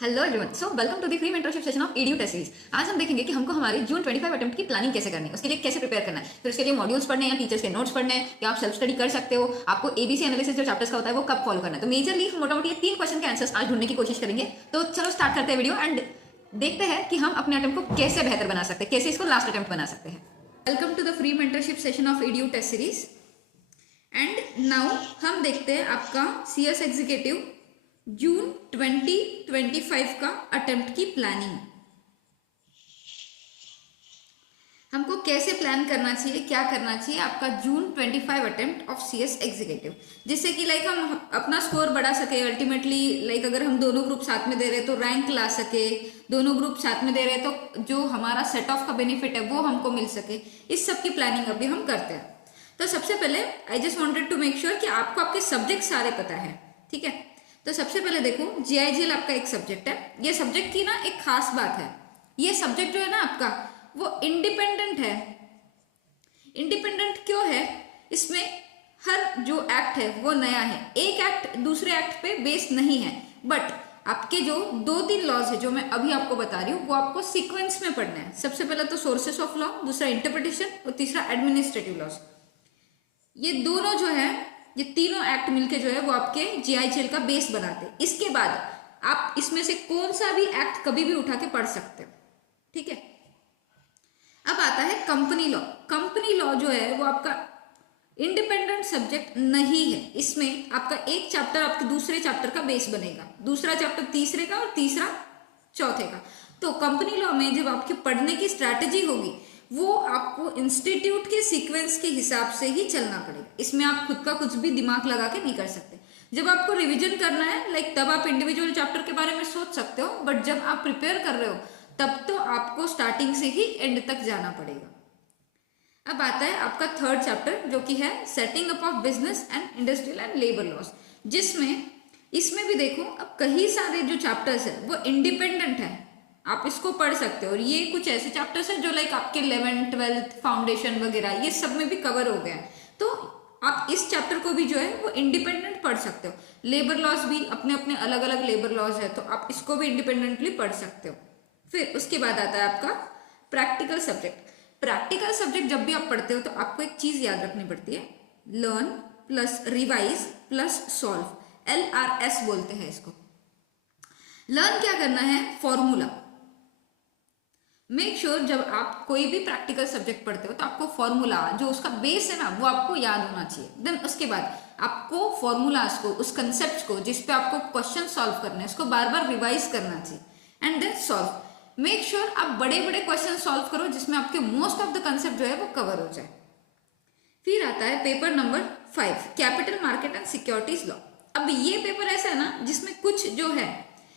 Hello everyone, so welcome to the free mentorship session of edu test series. आज हम देखेंगे कि हमको हमारी जून 25 अटेम्प्ट की प्लानिंग कैसे करनी है, उसके लिए कैसे प्रिपेयर करना है। फिर उसके लिए मॉड्यूल्स पढ़ने हैं या टीचर्स के नोट्स पढ़ने हैं या आप सेल्फ स्टडी कर सकते हो। आपको एबीसी एनालिसिस जो चैप्टर्स का होता है वो कब फॉलो करना है। तो मेजरली मोटा मोटी ये 3 क्वेश्चन के आंसर्स आज ढूंढने की कोशिश करेंगे। तो चलो स्टार्ट करते हैं वीडियो एंड देखते हैं कि हम अपने अटेम्प्ट को कैसे बेहतर बना सकते हैं, कैसे इसको लास्ट अटेम्प्ट बना सकते हैं। Welcome to the free mentorship session of edu test series and now हम देखते हैं आपका CS एग्जीक्यूटिव जून 2025 का अटेम्प्ट की प्लानिंग। हमको कैसे प्लान करना चाहिए, क्या करना चाहिए आपका जून 25 अटेम्प्ट ऑफ CS एग्जीक्यूटिव, जिससे कि लाइक हम अपना स्कोर बढ़ा सके। अल्टीमेटली लाइक अगर हम दोनों ग्रुप साथ में दे रहे तो रैंक ला सके, दोनों ग्रुप साथ में दे रहे तो जो हमारा सेट ऑफ का बेनिफिट है वो हमको मिल सके। इस सब की प्लानिंग अभी हम करते हैं। तो सबसे पहले I just wanted to make sure कि आपको आपके सब्जेक्ट सारे पता है, ठीक है। तो सबसे पहले देखो GIGL आपका एक सब्जेक्ट है। ये सब्जेक्ट की ना एक खास बात है, ये सब्जेक्ट जो है ना आपका वो इंडिपेंडेंट है। इंडिपेंडेंट क्यों है? इसमें हर जो एक्ट है वो नया है, एक एक्ट दूसरे एक्ट पे बेस नहीं है। बट आपके जो 2-3 लॉज है जो मैं अभी आपको बता रही हूँ वो आपको सीक्वेंस में पढ़ना है। सबसे पहले तो सोर्सेस ऑफ लॉ, दूसरा इंटरप्रिटेशन और तीसरा एडमिनिस्ट्रेटिव लॉज। ये दोनों जो है, ये तीनों एक्ट मिलके जो है वो आपके GIGL का बेस बनाते हैं। इसके बाद आप इसमें से कौन सा भी एक्ट कभी भी उठा के पढ़ सकते हो, ठीक है। अब आता है कंपनी लॉ। कंपनी लॉ जो है वो आपका इंडिपेंडेंट सब्जेक्ट नहीं है। इसमें आपका एक चैप्टर आपके दूसरे चैप्टर का बेस बनेगा, दूसरा चैप्टर तीसरे का और तीसरा चौथे का। तो कंपनी लॉ में जब आपकी पढ़ने की स्ट्रैटेजी होगी वो आपको इंस्टीट्यूट के सीक्वेंस के हिसाब से ही चलना पड़ेगा। इसमें आप खुद का कुछ भी दिमाग लगा के नहीं कर सकते। जब आपको रिवीजन करना है लाइक तब आप इंडिविजुअल चैप्टर के बारे में सोच सकते हो, बट जब आप प्रिपेयर कर रहे हो तब तो आपको स्टार्टिंग से ही एंड तक जाना पड़ेगा। अब आता है आपका थर्ड चैप्टर जो कि है setting up of business and industrial and labour laws, जिसमें इसमें भी देखो अब कई सारे जो चैप्टर्स है वो इंडिपेंडेंट है, आप इसको पढ़ सकते हो। और ये कुछ ऐसे चैप्टर्स हैं जो लाइक आपके 11th 12th फाउंडेशन वगैरह ये सब में भी कवर हो गया है। तो आप इस चैप्टर को भी जो है वो इंडिपेंडेंट पढ़ सकते हो। लेबर लॉज भी अपने अपने अलग अलग लेबर लॉज है, तो आप इसको भी इंडिपेंडेंटली पढ़ सकते हो। फिर उसके बाद आता है आपका प्रैक्टिकल सब्जेक्ट। प्रैक्टिकल सब्जेक्ट जब भी आप पढ़ते हो तो आपको एक चीज याद रखनी पड़ती है, learn plus revise plus solve, LRS बोलते हैं इसको। लर्न क्या करना है? फॉर्मूला। मेक श्योर जब आप कोई भी प्रैक्टिकल सब्जेक्ट पढ़ते हो तो आपको फॉर्मूला जो उसका बेस है ना वो आपको याद होना चाहिए। देन उसके बाद आपको फॉर्मूलाज को, उस कंसेप्ट को जिस पे आपको क्वेश्चन सॉल्व करना है उसको बार बार रिवाइज करना चाहिए and then solve. Make sure आप बड़े बड़े क्वेश्चन सॉल्व करो जिसमें आपके मोस्ट ऑफ द कंसेप्ट जो है वो कवर हो जाए। फिर आता है paper number 5, capital market and securities law. अब ये पेपर ऐसा है ना जिसमें कुछ जो है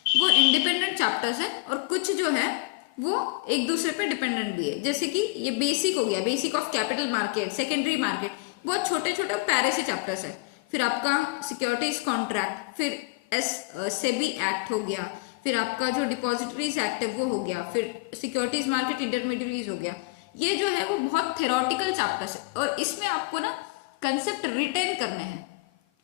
वो इंडिपेंडेंट चैप्टर्स है और कुछ जो है वो एक दूसरे पे डिपेंडेंट भी है। जैसे कि ये बेसिक हो गया, basic of capital market, secondary market, बहुत छोटे छोटे पैरे से चैप्टर्स है। फिर आपका सिक्योरिटीज कॉन्ट्रैक्ट, फिर सेबी एक्ट हो गया, फिर आपका जो डिपॉजिटरीज एक्ट है वो हो गया, फिर सिक्योरिटीज मार्केट इंटरमीडियरीज हो गया। ये जो है वो बहुत थेरोटिकल चैप्टर्स है और इसमें आपको ना कंसेप्ट रिटेन करने हैं।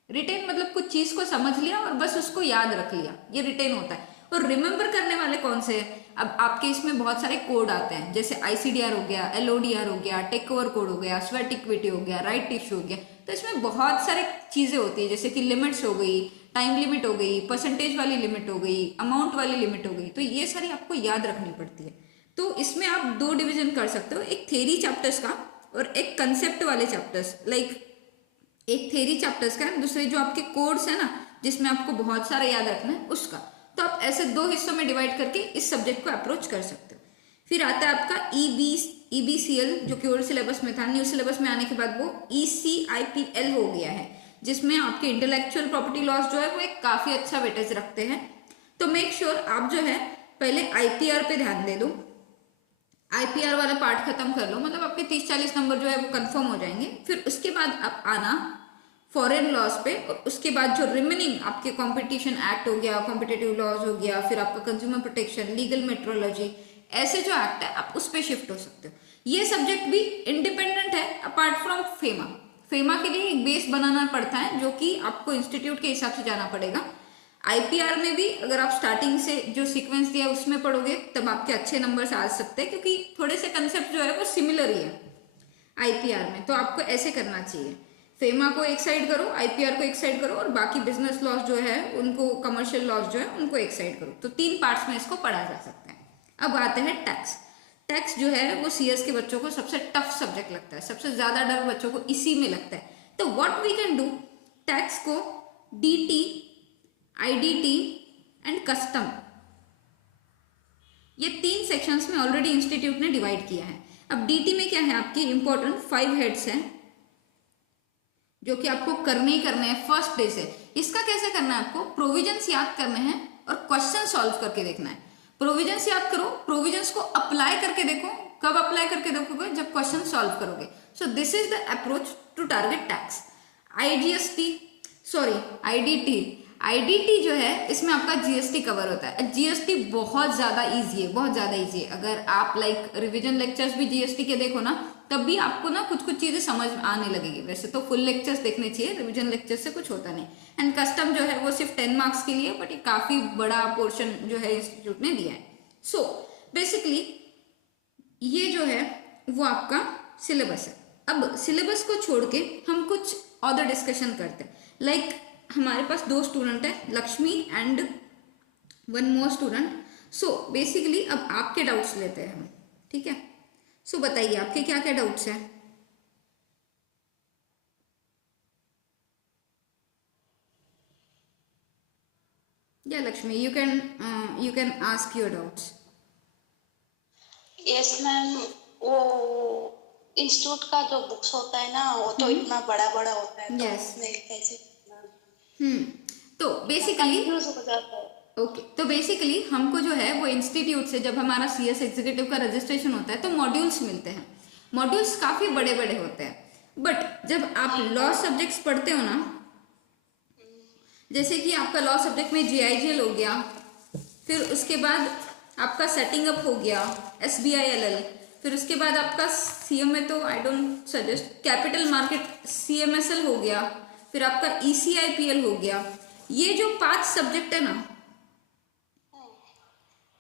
रिटेन मतलब कुछ चीज को समझ लिया और बस उसको याद रख लिया, ये रिटेन होता है। और रिमेंबर करने वाले कौन से हैं? अब आपके इसमें बहुत सारे कोड आते हैं, जैसे ICDR हो गया, LODR हो गया, टेक ओवर कोड हो गया, स्वेट इक्विटी हो गया, राइट इश्यू हो गया। तो इसमें बहुत सारे चीजें होती है, जैसे कि लिमिट्स हो गई, टाइम लिमिट हो गई, परसेंटेज वाली लिमिट हो गई, अमाउंट वाली लिमिट हो गई। तो ये सारी आपको याद रखनी पड़ती है। तो इसमें आप 2 डिवीजन कर सकते हो, एक थेरी चैप्टर्स का और एक कंसेप्ट वाले चैप्टर्स। लाइक एक थेरी चैप्टर्स का, दूसरे जो आपके कोड्स है ना जिसमें आपको बहुत सारा याद रखना है उसका। तो आप ऐसे 2 हिस्सों में डिवाइड करके इस सब्जेक्ट को अप्रोच कर सकते हो। फिर आता है आपका EBCL जो कि ओल्ड सिलेबस में था, न्यू सिलेबस में आने के बाद वो ECIPL हो गया है, जिसमें आपके इंटेलेक्चुअल प्रॉपर्टी लॉस जो है वो एक काफी अच्छा वेटेज रखते हैं। तो मेक श्योर आप जो है पहले IPR पे ध्यान दे दो, IPR वाला पार्ट खत्म कर लो, मतलब आपके 30-40 नंबर जो है वो कंफर्म हो जाएंगे। फिर उसके बाद आप आना फॉरेन लॉज पे, और उसके बाद जो रिमेनिंग आपके कंपटीशन एक्ट हो गया, कॉम्पिटेटिव लॉज हो गया, फिर आपका कंज्यूमर प्रोटेक्शन, लीगल मेट्रोलॉजी, ऐसे जो एक्ट है आप उस पर शिफ्ट हो सकते हो। ये सब्जेक्ट भी इंडिपेंडेंट है अपार्ट फ्रॉम फेमा। फेमा के लिए एक बेस बनाना पड़ता है जो कि आपको इंस्टीट्यूट के हिसाब से जाना पड़ेगा। आईपीआर में भी अगर आप स्टार्टिंग से जो सीक्वेंस दिया है उसमें पढ़ोगे तब आपके अच्छे नंबर्स आ सकते हैं, क्योंकि थोड़े से कंसेप्ट जो है वो सिमिलर ही है आईपीआर में। तो आपको ऐसे करना चाहिए, फेमा को एक साइड करो, आईपीआर को एक साइड करो, और बाकी बिजनेस लॉस जो है उनको, कमर्शियल लॉस जो है उनको एक साइड करो। तो 3 पार्ट्स में इसको पढ़ा जा सकता है। अब आते हैं टैक्स। टैक्स जो है वो सीएस के बच्चों को सबसे टफ सब्जेक्ट लगता है, सबसे ज्यादा डर बच्चों को इसी में लगता है। तो what we can do, tax को डीटी, आईडीटी एंड कस्टम, ये 3 सेक्शंस में ऑलरेडी इंस्टीट्यूट ने डिवाइड किया है। अब डीटी में क्या है, आपकी इंपॉर्टेंट 5 हेड्स हैं जो कि आपको करने ही करने हैं फर्स्ट डे से। इसका कैसे करना है, आपको प्रोविजंस याद करने हैं और क्वेश्चन सॉल्व करके देखना है। प्रोविजंस याद करो, प्रोविजंस को अप्लाई करके देखो। कब अप्लाई करके देखोगे, जब क्वेश्चन सॉल्व करोगे। So this is the approach to target tax. IDT जो है इसमें आपका जीएसटी कवर होता है। जीएसटी बहुत ज्यादा इजी है, बहुत ज्यादा इजी है। अगर आप लाइक रिवीजन लेक्चर्स भी जीएसटी के देखो ना, तब भी आपको ना कुछ कुछ चीजें समझ आने लगेगी। वैसे तो फुल लेक्चर्स देखने चाहिए, रिवीजन लेक्चर से कुछ होता नहीं। एंड कस्टम जो है वो सिर्फ 10 मार्क्स के लिए, बट ये काफी बड़ा पोर्शन जो है इंस्टीट्यूट ने दिया है। सो बेसिकली ये जो है वो आपका सिलेबस है। अब सिलेबस को छोड़ के हम कुछ अदर डिस्कशन करते हैं। लाइक हमारे पास 2 स्टूडेंट है, Lakshmi and 1 more student. So basically अब आपके डाउट्स लेते हैं हम, ठीक है। सो बताइए आपके क्या क्या डाउट्स हैं। या Lakshmi, you can ask your doubts. Yes ma'am, वो इंस्टीट्यूट का जो बुक्स होता है ना, वो तो इतना बड़ा बड़ा होता है, तो Yes. उसमें कैसे तो बेसिकली कंफ्यूज हो जाता है। ओके, तो बेसिकली हमको जो है वो इंस्टीट्यूट से जब हमारा सीएस एग्जीक्यूटिव का रजिस्ट्रेशन होता है तो मॉड्यूल्स मिलते हैं। मॉड्यूल्स काफ़ी बड़े बड़े होते हैं, बट जब आप लॉ सब्जेक्ट्स पढ़ते हो ना, जैसे कि आपका लॉ सब्जेक्ट में जीआईजीएल हो गया, फिर उसके बाद आपका सेटिंग अप हो गया SBILL, फिर उसके बाद आपका सीएम में तो I don't suggest, capital market CMSL हो गया, फिर आपका ECIPL हो गया। ये जो 5 सब्जेक्ट है ना,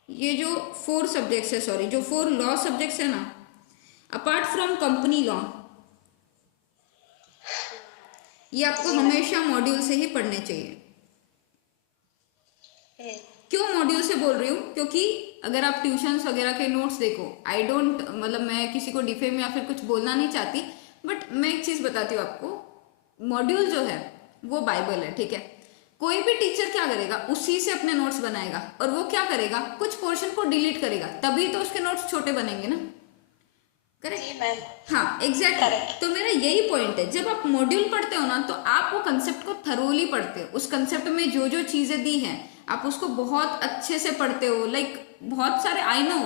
ये जो 4 सब्जेक्ट्स है, सॉरी जो 4 लॉ सब्जेक्ट्स है ना, अपार्ट फ्रॉम कंपनी लॉ, ये आपको हमेशा मॉड्यूल से ही पढ़ने चाहिए। क्यों मॉड्यूल से बोल रही हूँ, क्योंकि अगर आप ट्यूशन्स वगैरह के नोट्स देखो, आई डोंट मतलब मैं किसी को डिफेम या फिर कुछ बोलना नहीं चाहती, बट मैं एक चीज़ बताती हूँ आपको, मॉड्यूल जो है वो बाइबल है, ठीक है। कोई भी टीचर क्या करेगा, उसी से अपने नोट्स बनाएगा, और वो क्या करेगा, कुछ पोर्शन को डिलीट करेगा, तभी तो उसके नोट्स छोटे बनेंगे ना, करेक्ट। हाँ एग्जैक्टली। तो मेरा यही पॉइंट है, जब आप मॉड्यूल पढ़ते हो ना, तो आप वो कंसेप्ट को थरोली पढ़ते हो। उस कंसेप्ट में जो जो चीज़ें दी हैं आप उसको बहुत अच्छे से पढ़ते हो। लाइक बहुत सारे आई नो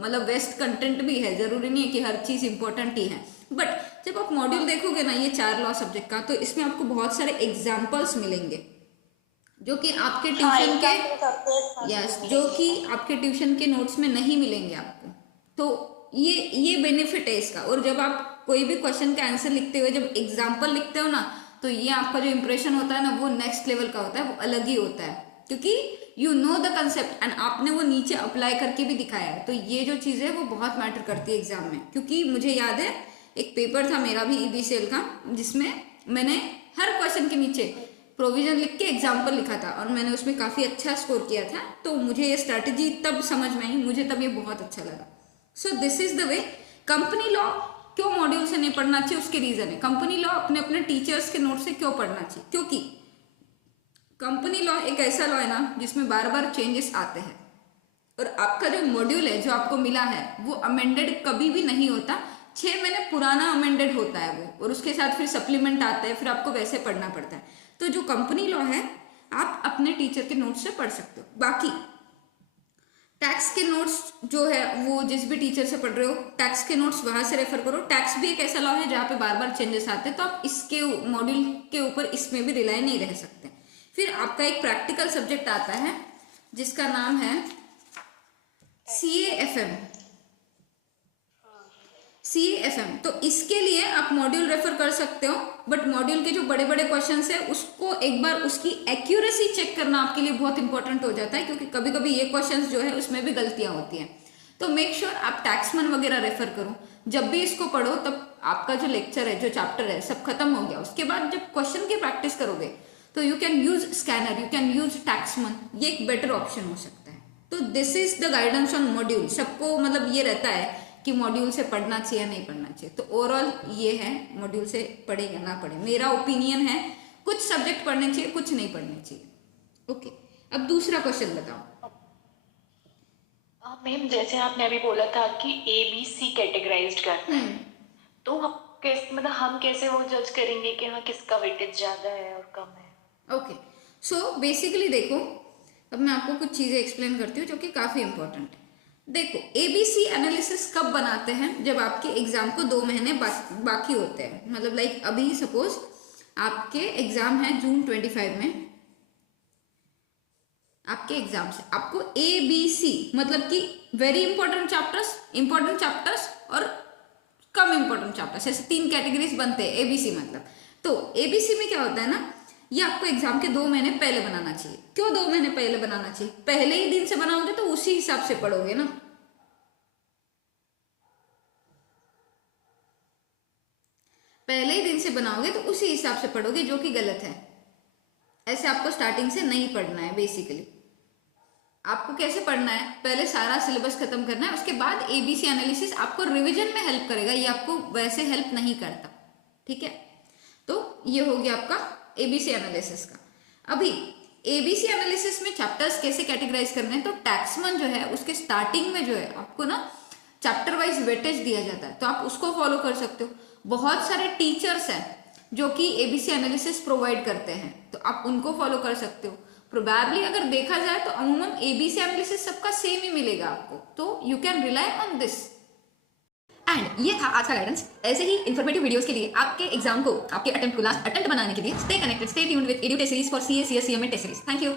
मतलब वेस्ट कंटेंट भी है, जरूरी नहीं है कि हर चीज़ इंपॉर्टेंट ही है, बट जब आप मॉड्यूल देखोगे ना ये 4 लॉ सब्जेक्ट का, तो इसमें आपको बहुत सारे एग्जाम्पल्स मिलेंगे जो कि आपके ट्यूशन के, यस, जो कि आपके ट्यूशन के नोट्स में नहीं मिलेंगे आपको। तो ये बेनिफिट है इसका। और जब आप कोई भी क्वेश्चन का आंसर लिखते हुए जब एग्जाम्पल लिखते हो ना, तो ये आपका जो इंप्रेशन होता है ना, वो नेक्स्ट लेवल का होता है, वो अलग ही होता है, क्योंकि you know the concept and आपने वो नीचे अप्लाई करके भी दिखाया है। तो ये जो चीज़ है वो बहुत मैटर करती है एग्जाम में। क्योंकि मुझे याद है एक पेपर था मेरा भी EBCL का, जिसमें मैंने हर क्वेश्चन के नीचे प्रोविजन लिख के एग्जाम्पल लिखा था, और मैंने उसमें काफ़ी अच्छा स्कोर किया था। तो मुझे ये स्ट्रैटेजी तब समझ में आई, मुझे तब ये बहुत अच्छा लगा। सो this is the way. Company law क्यों मॉड्यूल से नहीं पढ़ना चाहिए, उसके रीजन है। कंपनी लॉ अपने अपने टीचर्स के नोट से क्यों पढ़ना चाहिए, क्योंकि कंपनी लॉ एक ऐसा लॉ है ना जिसमें बार बार चेंजेस आते हैं, और आपका जो मॉड्यूल है जो आपको मिला है वो अमेंडेड कभी भी नहीं होता। 6 महीने पुराना अमेंडेड होता है वो, और उसके साथ फिर सप्लीमेंट आता है, फिर आपको वैसे पढ़ना पड़ता है। तो जो कंपनी लॉ है आप अपने टीचर के नोट्स से पढ़ सकते हो। बाकी टैक्स के नोट्स जो है वो जिस भी टीचर से पढ़ रहे हो, टैक्स के नोट्स वहां से रेफर करो। टैक्स भी एक ऐसा लॉ है जहाँ पे बार बार चेंजेस आते हैं, तो आप इसके मॉड्यूल के ऊपर इसमें भी रिलाई नहीं रह सकते। फिर आपका एक प्रैक्टिकल सब्जेक्ट आता है जिसका नाम है CAFM। CAFM, तो इसके लिए आप मॉड्यूल रेफर कर सकते हो, बट मॉड्यूल के जो बड़े बड़े क्वेश्चंस है उसको एक बार उसकी एक्यूरेसी चेक करना आपके लिए बहुत इंपॉर्टेंट हो जाता है, क्योंकि कभी कभी ये क्वेश्चंस जो है उसमें भी गलतियां होती हैं। तो मेक श्योर आप टैक्समैन वगैरह रेफर करो। जब भी इसको पढ़ो तब आपका जो लेक्चर है, जो चैप्टर है, सब खत्म हो गया, उसके बाद जब क्वेश्चन की प्रैक्टिस करोगे तो you can use scanner, you can use Taxmann, ये एक बेटर ऑप्शन हो सकता है। तो this is the guidance on module. सबको मतलब ये रहता है कि मॉड्यूल से पढ़ना चाहिए या नहीं पढ़ना चाहिए, तो ओवरऑल ये है मॉड्यूल से पढ़े या ना पढ़े। मेरा ओपिनियन है कुछ सब्जेक्ट पढ़ने चाहिए, कुछ नहीं पढ़ने चाहिए। ओके, अब दूसरा क्वेश्चन बताओ। मैम जैसे आपने अभी बोला था कि ABC कैटेगराइज्ड करना है, तो हम कैसे वो जज करेंगे कि हाँ किसका वेटेज ज्यादा है और कम है? ओके, सो बेसिकली देखो, अब मैं आपको कुछ चीजें एक्सप्लेन करती हूँ जो कि काफी इंपॉर्टेंट है। देखो, ABC एनालिसिस कब बनाते हैं? जब आपके एग्जाम को 2 महीने बाकी होते हैं। मतलब लाइक अभी सपोज आपके एग्जाम है जून 25 में, आपके एग्जाम से आपको ABC मतलब कि वेरी इंपॉर्टेंट चैप्टर्स और कम इंपॉर्टेंट चैप्टर्स, ऐसे 3 कैटेगरीज बनते हैं ABC मतलब। तो ABC में क्या होता है ना, ये आपको एग्जाम के 2 महीने पहले बनाना चाहिए। क्यों 2 महीने पहले बनाना चाहिए? पहले ही दिन से बनाओगे तो उसी हिसाब से पढ़ोगे ना। पहले ही दिन से बनाओगे तो उसी हिसाब से पढ़ोगे, जो कि गलत है। ऐसे आपको स्टार्टिंग से नहीं पढ़ना है। बेसिकली आपको कैसे पढ़ना है, पहले सारा सिलेबस खत्म करना है, उसके बाद ABC एनालिसिस आपको रिवीजन में हेल्प करेगा, ये आपको वैसे हेल्प नहीं करता। ठीक है, तो ये हो गया आपका ABC एनालिसिस का। अभी ABC एनालिसिस में चैप्टर्स कैसे कैटेगराइज करने हैं, तो टैक्समैन जो है उसके स्टार्टिंग में जो है आपको ना चैप्टर वाइज वेटेज दिया जाता है, तो आप उसको फॉलो कर सकते हो। बहुत सारे टीचर्स हैं जो कि ABC एनालिसिस प्रोवाइड करते हैं, तो आप उनको फॉलो कर सकते हो। प्रोबेबली अगर देखा जाए तो अमूमन ABC एनालिसिस सबका सेम ही मिलेगा आपको, तो you can rely on this. And ये था आज का गाइडेंस। ऐसे ही इन्फॉर्मेटिव वीडियोस के लिए आपके एग्जाम को, आपके अटेम्प्ट को लास्ट अटेम्प्ट बनाने के लिए stay connected, stay tuned with edutech series for CA, CS, CMA test series. Thank you.